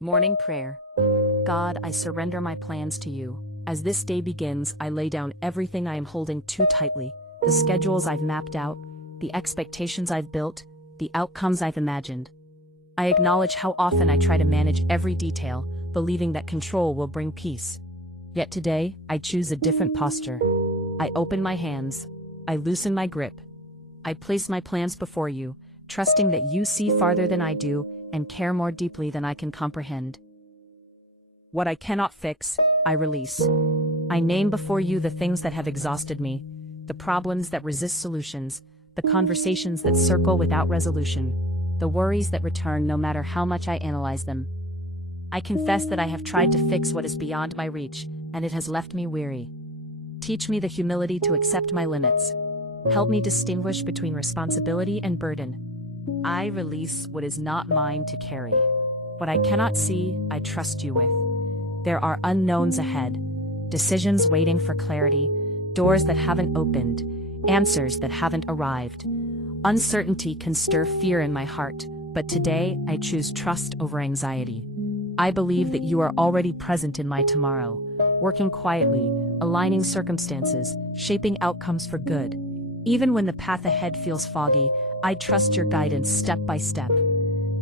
Morning Prayer. God, I surrender my plans to you. As this day begins, I lay down everything I am holding too tightly, the schedules I've mapped out, the expectations I've built, the outcomes I've imagined. I acknowledge how often I try to manage every detail, believing that control will bring peace. Yet today, I choose a different posture. I open my hands. I loosen my grip. I place my plans before you, trusting that you see farther than I do and care more deeply than I can comprehend. What I cannot fix, I release. I name before you the things that have exhausted me, the problems that resist solutions, the conversations that circle without resolution, the worries that return no matter how much I analyze them. I confess that I have tried to fix what is beyond my reach, and it has left me weary. Teach me the humility to accept my limits. Help me distinguish between responsibility and burden. I release what is not mine to carry. What I cannot see, I trust you with. There are unknowns ahead, decisions waiting for clarity, doors that haven't opened, answers that haven't arrived. Uncertainty can stir fear in my heart, but today I choose trust over anxiety. I believe that you are already present in my tomorrow, working quietly, aligning circumstances, shaping outcomes for good. Even when the path ahead feels foggy, I trust your guidance step by step.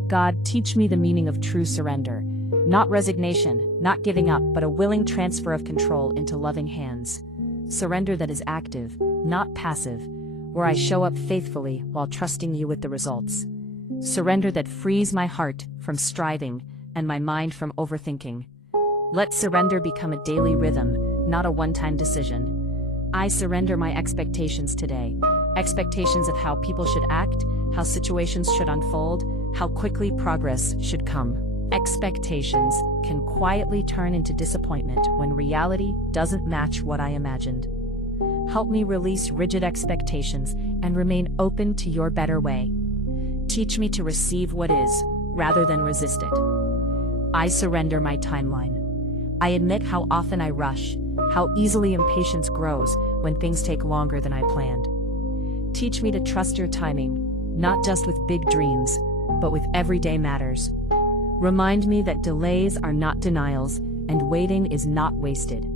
God, teach me the meaning of true surrender. Not resignation, not giving up, but a willing transfer of control into loving hands. Surrender that is active, not passive, where I show up faithfully while trusting you with the results. Surrender that frees my heart from striving and my mind from overthinking. Let surrender become a daily rhythm, not a one-time decision. I surrender my expectations today. Expectations of how people should act, how situations should unfold, how quickly progress should come. Expectations can quietly turn into disappointment when reality doesn't match what I imagined. Help me release rigid expectations and remain open to your better way. Teach me to receive what is, rather than resist it. I surrender my timeline. I admit how often I rush, how easily impatience grows when things take longer than I planned. Teach me to trust your timing, not just with big dreams, but with everyday matters. Remind me that delays are not denials, and waiting is not wasted.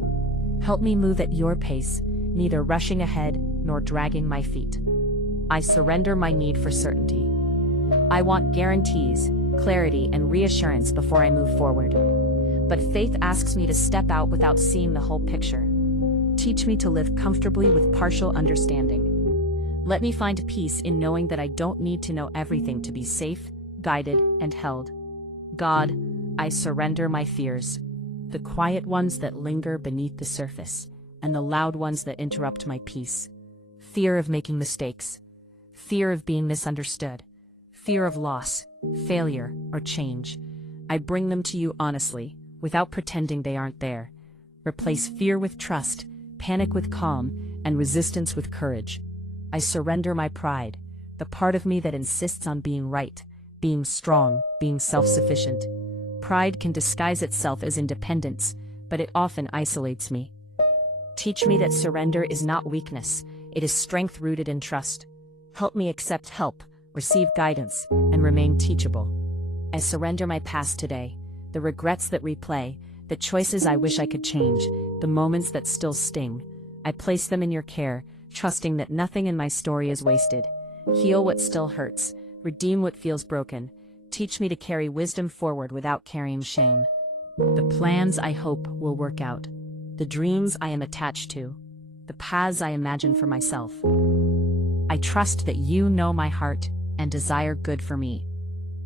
Help me move at your pace, neither rushing ahead nor dragging my feet. I surrender my need for certainty. I want guarantees, clarity, and reassurance before I move forward. But faith asks me to step out without seeing the whole picture. Teach me to live comfortably with partial understanding. Let me find peace in knowing that I don't need to know everything to be safe, guided, and held. God, I surrender my fears, the quiet ones that linger beneath the surface, and the loud ones that interrupt my peace. Fear of making mistakes, fear of being misunderstood, fear of loss, failure, or change. I bring them to you honestly, without pretending they aren't there. Replace fear with trust, panic with calm, and resistance with courage. I surrender my pride, the part of me that insists on being right, being strong, being self-sufficient. Pride can disguise itself as independence, but it often isolates me. Teach me that surrender is not weakness, it is strength rooted in trust. Help me accept help, receive guidance, and remain teachable. I surrender my past today, the regrets that replay, the choices I wish I could change, the moments that still sting. I place them in your care, trusting that nothing in my story is wasted. Heal what still hurts, redeem what feels broken. Teach me to carry wisdom forward without carrying shame. The plans I hope will work out, the dreams I am attached to, the paths I imagine for myself. I trust that you know my heart and desire good for me.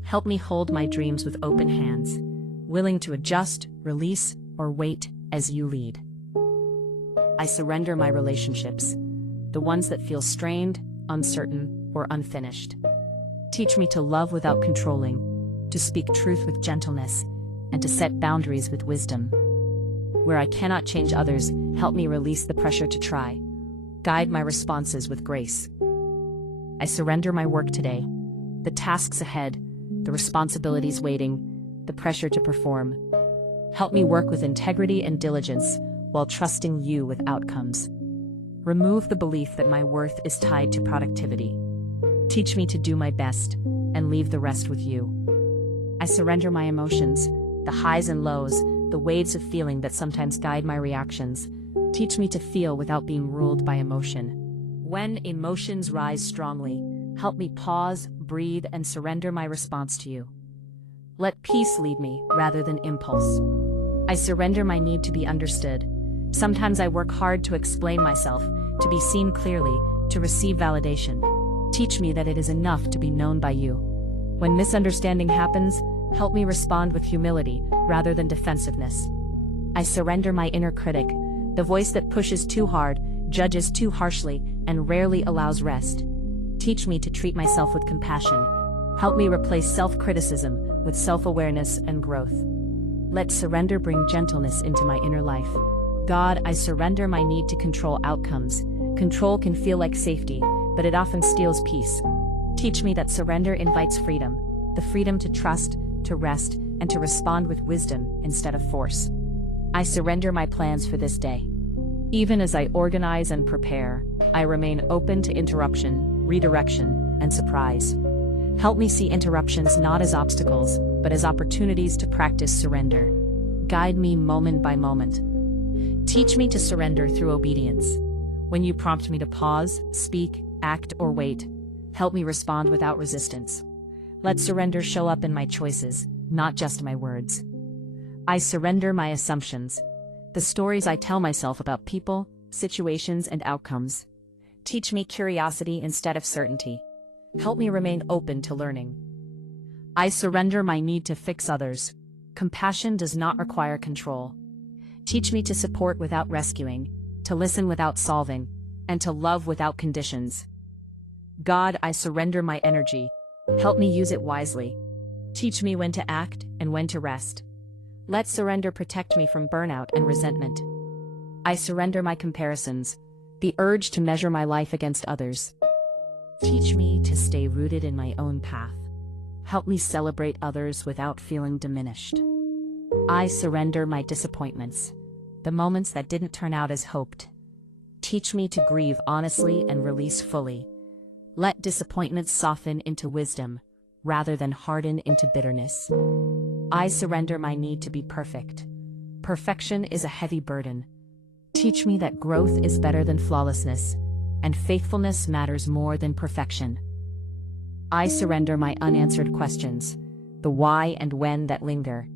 Help me hold my dreams with open hands, willing to adjust, release, or wait as you lead. I surrender my relationships, the ones that feel strained, uncertain, or unfinished. Teach me to love without controlling, to speak truth with gentleness, and to set boundaries with wisdom. Where I cannot change others, help me release the pressure to try. Guide my responses with grace. I surrender my work today, the tasks ahead, the responsibilities waiting, the pressure to perform. Help me work with integrity and diligence while trusting you with outcomes. Remove the belief that my worth is tied to productivity. Teach me to do my best and leave the rest with you. I surrender my emotions, the highs and lows, the waves of feeling that sometimes guide my reactions. Teach me to feel without being ruled by emotion. When emotions rise strongly, help me pause, breathe, and surrender my response to you. Let peace lead me rather than impulse. I surrender my need to be understood. Sometimes I work hard to explain myself, to be seen clearly, to receive validation. Teach me that it is enough to be known by you. When misunderstanding happens, help me respond with humility rather than defensiveness. I surrender my inner critic, the voice that pushes too hard, judges too harshly, and rarely allows rest. Teach me to treat myself with compassion. Help me replace self-criticism with self-awareness and growth. Let surrender bring gentleness into my inner life. God, I surrender my need to control outcomes. Control can feel like safety, but it often steals peace. Teach me that surrender invites freedom, the freedom to trust, to rest, and to respond with wisdom instead of force. I surrender my plans for this day. Even as I organize and prepare, I remain open to interruption, redirection, and surprise. Help me see interruptions not as obstacles, but as opportunities to practice surrender. Guide me moment by moment. Teach me to surrender through obedience. When you prompt me to pause, speak, act, or wait, help me respond without resistance. Let surrender show up in my choices, not just my words. I surrender my assumptions, the stories I tell myself about people, situations, and outcomes. Teach me curiosity instead of certainty. Help me remain open to learning. I surrender my need to fix others. Compassion does not require control. Teach me to support without rescuing, to listen without solving, and to love without conditions. God, I surrender my energy. Help me use it wisely. Teach me when to act and when to rest. Let surrender protect me from burnout and resentment. I surrender my comparisons, the urge to measure my life against others. Teach me to stay rooted in my own path. Help me celebrate others without feeling diminished. I surrender my disappointments, the moments that didn't turn out as hoped. Teach me to grieve honestly and release fully. Let disappointments soften into wisdom, rather than harden into bitterness. I surrender my need to be perfect. Perfection is a heavy burden. Teach me that growth is better than flawlessness, and faithfulness matters more than perfection. I surrender my unanswered questions, the why and when that linger.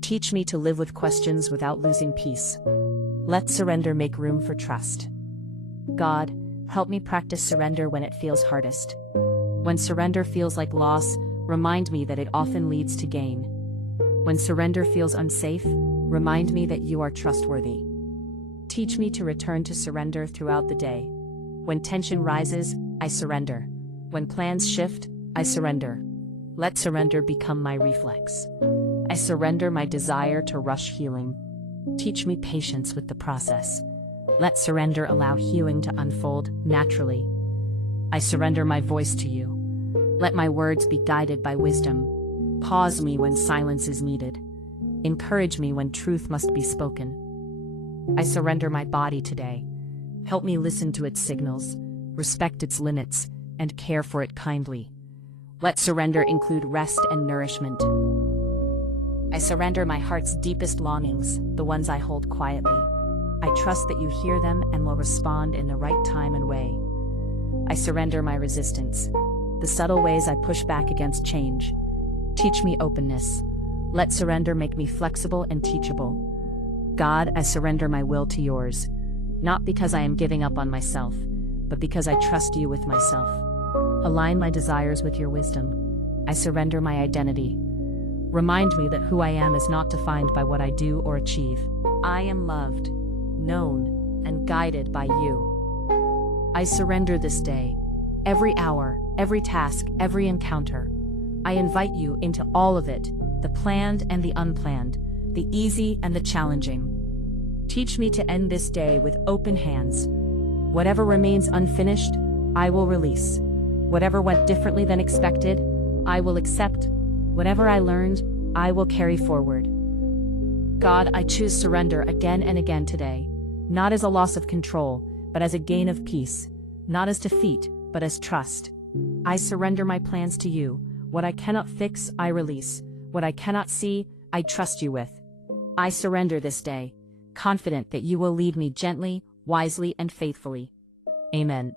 Teach me to live with questions without losing peace. Let surrender make room for trust. God, help me practice surrender when it feels hardest. When surrender feels like loss, remind me that it often leads to gain. When surrender feels unsafe, remind me that you are trustworthy. Teach me to return to surrender throughout the day. When tension rises, I surrender. When plans shift, I surrender. Let surrender become my reflex. I surrender my desire to rush healing. Teach me patience with the process. Let surrender allow healing to unfold naturally. I surrender my voice to you. Let my words be guided by wisdom. Pause me when silence is needed. Encourage me when truth must be spoken. I surrender my body today. Help me listen to its signals, respect its limits, and care for it kindly. Let surrender include rest and nourishment. I surrender my heart's deepest longings, the ones I hold quietly. I trust that you hear them and will respond in the right time and way. I surrender my resistance, the subtle ways I push back against change. Teach me openness. Let surrender make me flexible and teachable. God, I surrender my will to yours, not because I am giving up on myself, but because I trust you with myself. Align my desires with your wisdom. I surrender my identity. Remind me that who I am is not defined by what I do or achieve. I am loved, known, and guided by you. I surrender this day, every hour, every task, every encounter. I invite you into all of it, the planned and the unplanned, the easy and the challenging. Teach me to end this day with open hands. Whatever remains unfinished, I will release. Whatever went differently than expected, I will accept. Whatever I learned, I will carry forward. God, I choose surrender again and again today, not as a loss of control, but as a gain of peace, not as defeat, but as trust. I surrender my plans to you. What I cannot fix, I release. What I cannot see, I trust you with. I surrender this day, confident that you will lead me gently, wisely, and faithfully. Amen.